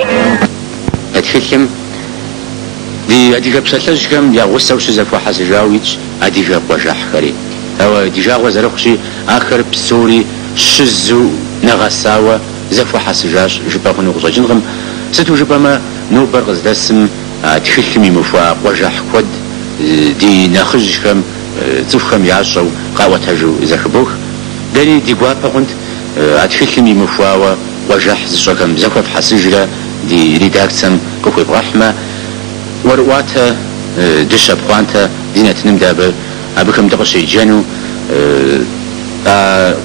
أتكلم دي أديك بسلج كم يا غصة وشزفوا حسجاويج أديك بوجح خري أو أديك غزرقشي آخر بسوري شزو نغساوة زفوا حسجاش جبا نغزة جنغم ستو جبا ما نوبر غزدسم تكلمي مفوا وجح كود دي ناخج كم تفهم يعشو قاوة هجو زخبوخ داري دي قوابا كنت أتكلمي مفوا وجح زشكم زفوا حسجلا دي ريداكسم كوكو برحمة ورواتا دشا بخوانتا دينا تنمدابا أبكم دقشي جانو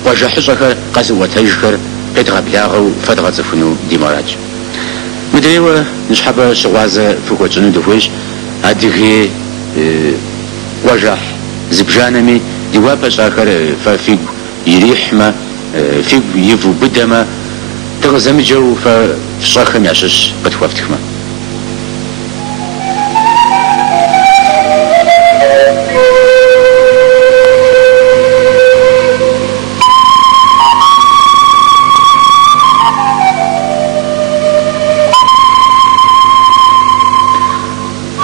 وجه حشرك قزوة تجكر قدغة بلاغو فدغة زفنو ديماراج مدريوة نشحب شغازة فوقو جنو دفوش هاديكي وجه زبجانمي ديوابا شاكر ففيق يريحما فيق يفو بدما تغزم جو فشاكم يعشش بتوافتكما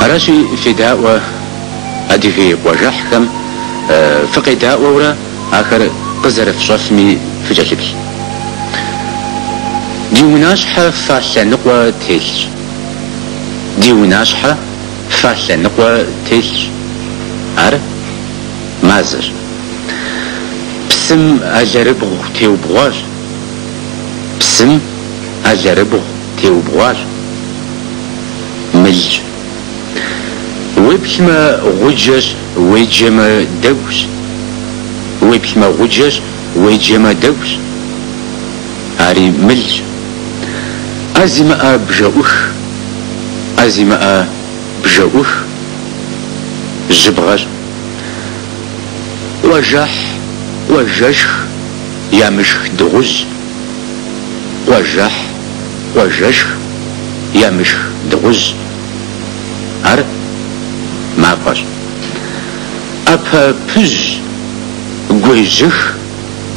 راشي في دعوة أدي وجحكم فقي دعوة ورا آخر قزر في شفمي في جلبي دي وناشحة فاشلة نقوى تيلش دي وناشحة فاشلة نقوى تيلش عارف مازر بسم أجربغ تيو بغار بسم أجربغ تيو بغار ملج ويبكما غجر ويجما دوش ويبكما غجر ويجما دوش هاري ملج أزماء بجاوش أزماء بجاوش جبغر وجح وجش يامش دغز وجح وجش يامش دغز هر ما باش أبا بج غويجخ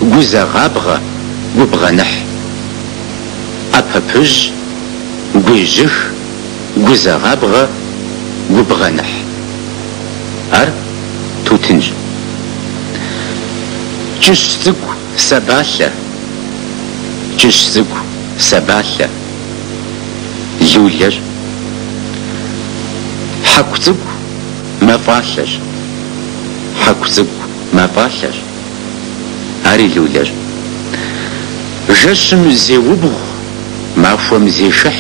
غوزغابغ غوبغنح أبا بج غويجخ غوزغابغ غوبغنح هر توتنج جشتك سبالة جشتك سبالة لولر حكتك ما فاشر حكتك ما فاشر هاري لولر جشم زي وبغ ما فهم زي شح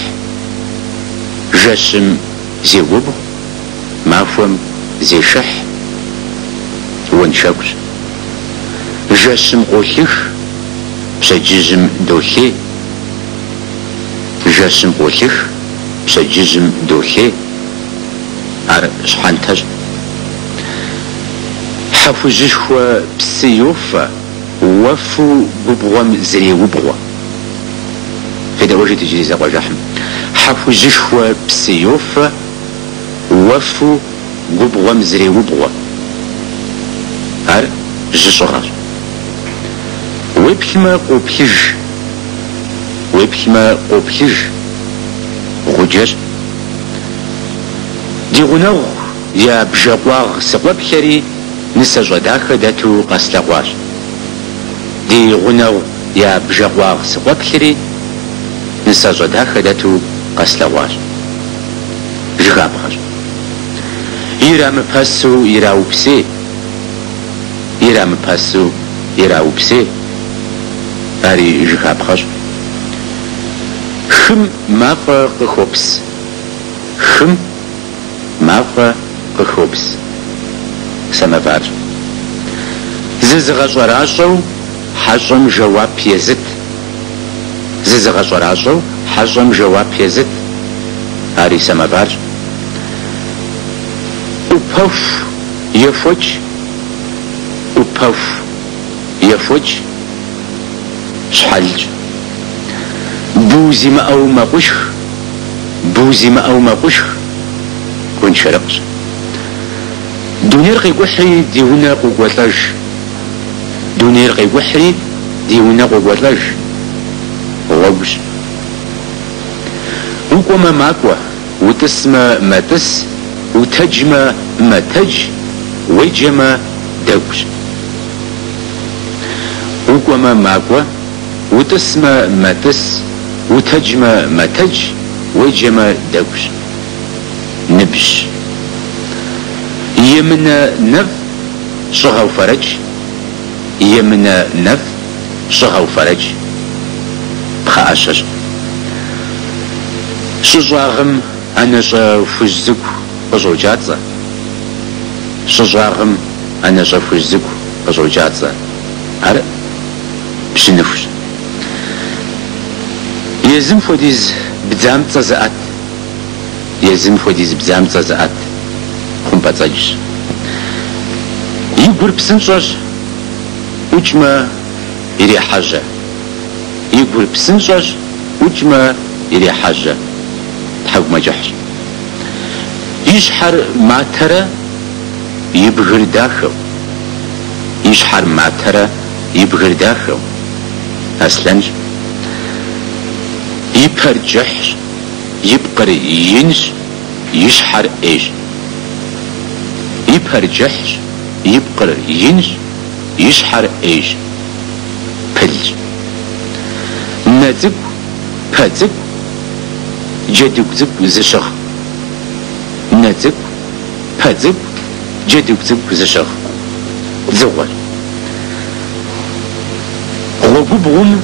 جشم زي وبغ ما فهم زي شح ونشاكر جشم قوشيخ بسجزم دوشي جشم قوشيخ بسجزم دوشي عر شحنتر حفوجشوا بسيوفا وفو ببغوام زري وبغوا في دواجه تجري زغوا جحم حفوجشوا بسيوفا وفو ببغوام زري وبغوا عر جشغر ويبكما قوبيج ويبكما قوبيج غجر دي غنو يا بجاقواغ سقواب خري نسجا داخل داتو قسلقواج دي غنو يا بجاقواغ سقواب خري نسجا داخل داتو قسلقواج جغابغر يرام باسو يراو بسي يرام باسو يراو بسي أري جغابغر خم ماقا قخوبس خم ماقا قخوبس سمافار زيزغا شراشو حجم جواب يزت زيزغا شراشو حجم جواب يزت هاري سمافار وبوف يفوج وبوف يفوج شحالج بوزي ما أو ما قشخ بوزي ما أو ما قشخ كون شرقش دونير غي وحري ديونا قوقواتلاج دونير غي وحري ديونا قوقواتلاج غوش وقوما ماكوة وتسمى ما تس وتجمى ما تج وجمى دوج وقوما ماكوة وتسمى ما تس وتجمى ما تج وجمى دوج نبش يمنا نف شغى وفرج يمنا نف شغى وفرج بخاشش شجاغم أنا فجزك بزوجاتza شجاغم أنا فجزك بزوجاتza أر بشنفش يزم فوديز بزامتza زات يزم فوديز بزامتza زات خم بتاجش يقول بسنجر وجمة إلي حاجة يقول بسنجر وجمة إلي حاجة تحق ما جحش يشحر معترة يبغر داخل يشحر معترة يبغر داخل أصلاً يبهر جحش يبقر ينش يشحر إيش يبهر جحش يبقر ينش يشحر إيش بلج نزق بزق جدك زق زشخ نزق بزق جدك زق زشخ زوال غوبهم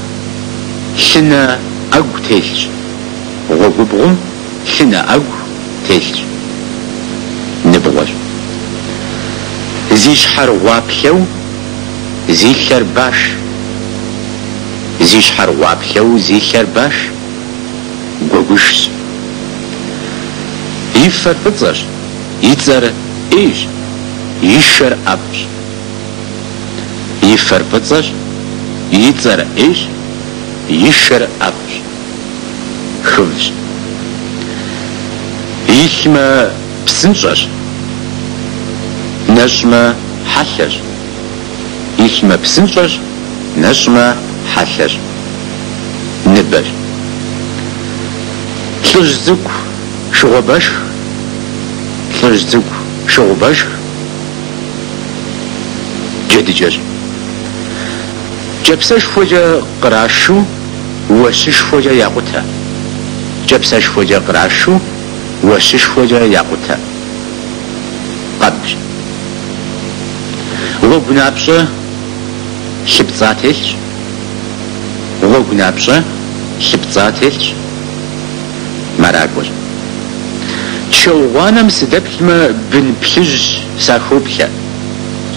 شنا أو تيلج غوبهم شنا أو تيلج نبغر زيش حر وابيو زيشر باش زيش حر وابيو زيشر باش غوغوش يفر بتزر يتزر ايش يشر ابش يفر بتزر يتزر ايش يشر ابش خبز يشما بسنجر نجمة حشر يشما بسنجر نجمة حشر نبر تلجزك شغبش تلجزك شغبش جديجر جبسش فوجا قراشو وشش فوجا ياقوتها جبسش فوجا قراشو وشش فوجا ياقوتها قبش وغنابشة شبزاتيش وغنابشة شبزاتيش مراكوش شوغانم سدبلما بن بلج ساخوبيا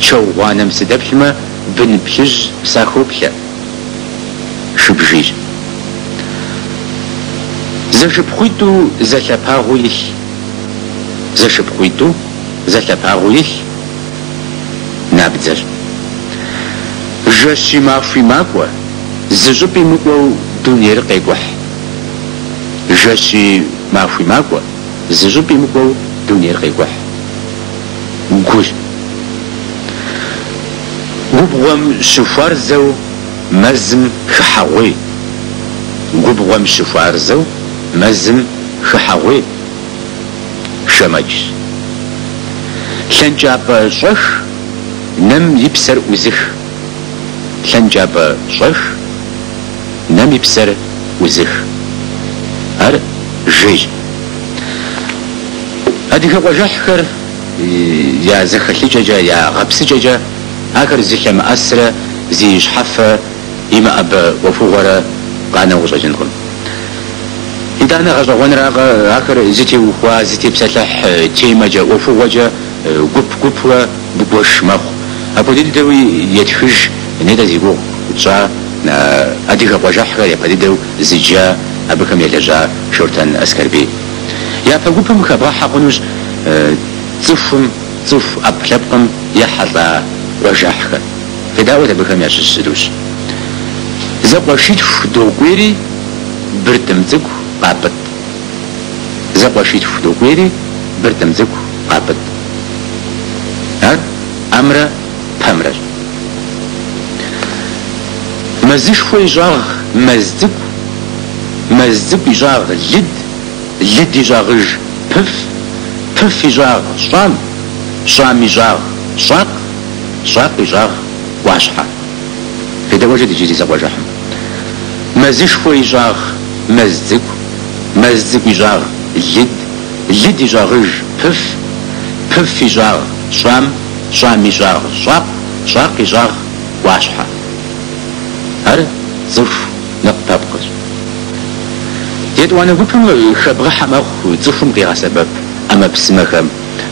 شوغانم سدبلما بن بلج ساخوبيا شبجيج زشبخويتو زلباغويش زشبخويتو زلباغويش نابدزر جاشي مافي ماكوا زجبي مكوا دونير قيقوح جاشي مافي ماكوا زجبي مكوا دونير قيقوح قوش قبغم شفار زو مزم خحاوي قبغم شفار زو مزم خحاوي شمج شنجاب شخ نم يبسر وزخ شنجاب شخ نم يبسر وزخ هر جيج هذه هو جحكر يا زخلي جا يا غبس جا هكر زخم أسرة زي جحفة إما أب وفورة قانا وجاجنهم إذا أنا غزوان راغ هكر زيتي وخوا زيتي بسلح تيما جا وفورة قب بقوش مخ أبدي دوي يتفج نيدا زيغو جا أديك وجحكر يا بدي دو زيجا أبكم يلجا شرطان أسكربي يا فقوبهم خباحة قنوش صف أبلبهم يحظى وجحكر في داوة بكم يشسدوش زقوا شيت فدوكويري برتمزك قابت زقوا شيت فدوكويري برتمزك قابت هاد أمر بامر مزش فوي جاغ مزدك جاغ جد لد يجاغج بف يجاغ شام يجاغ شاق يجاغ واشحة في ده وجد يجي زق وجحم مزش فو يجاغ مزق يجاغ لد يجاغج بف يجاغ شام يجاغ شاق يجاغ واشحة هذا صف نقطبقش يد وانا قلتم خبرة حماخ صفم غير سبب اما بسمخم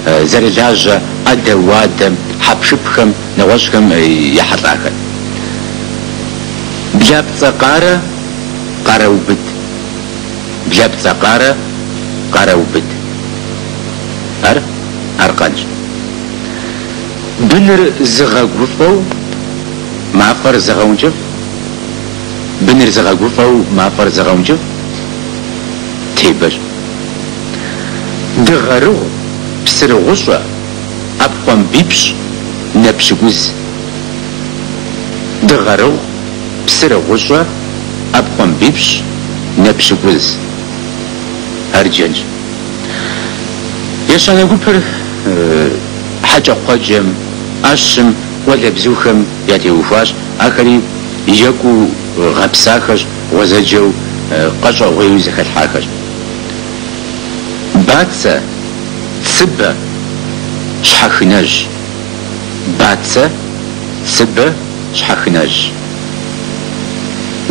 زرلاجة ادوادم حبشبخم نواشخم يحطاخم بلاب تقارة قارة وبد بلاب تقارة قارة وبد أرقانج بنر زغا قفو ما فر زغا ونجف بنر زغا قفو ما فر زغا ونجف تيبر دغرو بسر غشوة أبقام بيبش نبش جوز دغرو بسر غشوة أبقام بيبش نبش جوز أرجنج يشان أقول بر حاجة قجم أشم ولا بزوخم ياتي وفاش آخري يكو غبساخش وزجو قجع ويوزخ الحاخش باتسا تسبة شحخناج باتسا تسبة شحخناج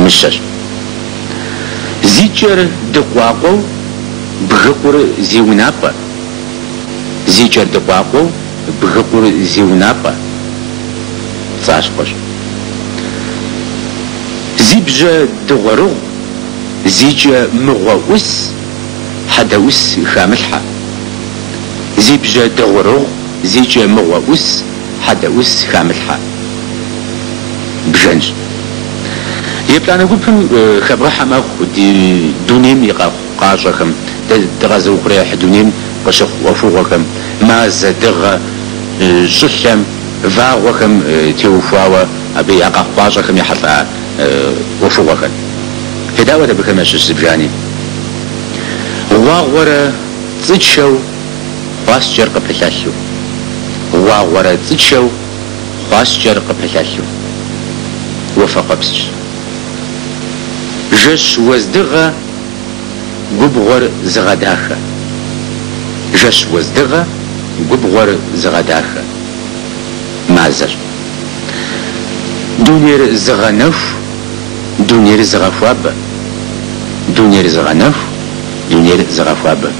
مشش زيجر دقواقو بغقور زيونابا زيجر دقواقو بغقور زيونابا صاشقش زيبجا دغرو زيجا مغووس حدوس خاملحة زيبجا دغرو زيجا مغووس حدوس خاملحة بجنج يبقى نقول خبرة حماخ دي دونيم يقا قاجكم دغزو قرية حدونيم قشق وفوقكم ما زدغ جلم فاغوكم تيوفاوا أبي يقا قاجكم يحطا وفوقكم هداوة بكم السبجاني واغورا تشو خاص جرق بلاشو واغورا تشو خاص جرق بلاشو وفقبس جش وزدغة قبغر زغداخة جش وزدغة قبغر زغداخة معزر دونير زغنف دونير زغفواب دونير زغنف دونير زغفواب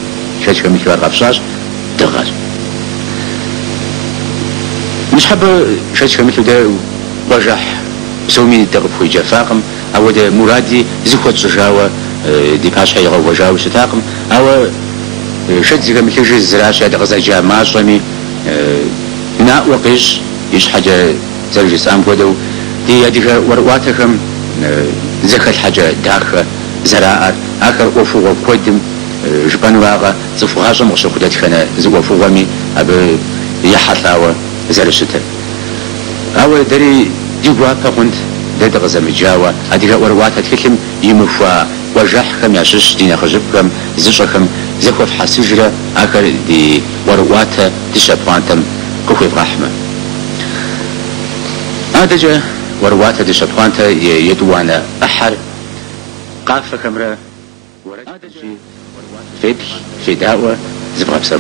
شاش كم يكبر غفصاص دغر مش حابة شاش كم ده بجح سومي دغب خوي جفاقم او ده مرادي زخوت زجاوة دي باش حيغو وجاو ستاقم او شد زي كم يجي الزراعة دغزا جا ماشرمي نا وقش يش حاجة زرجي سام كودو دي يديك ورواتكم زخل حاجة داخل زراعة آخر وفوق كودم جبانو راغا زفوغاجة مغشو كودات خانا زوفوغامي أب يحطاوة زرشتا أو داري دي واقع قند داد غزا مجاوة أديك ورواتا تكلم يمفوا وجحكم يعشش دينا خجبكم زجكم زخوف حاسجرة آخر دي ورواتا تشابانتم كوكوي برحمة هذا ورواتا تشابانتا يدوانا أحر قافة كمرة في دعوة زبغة بسفو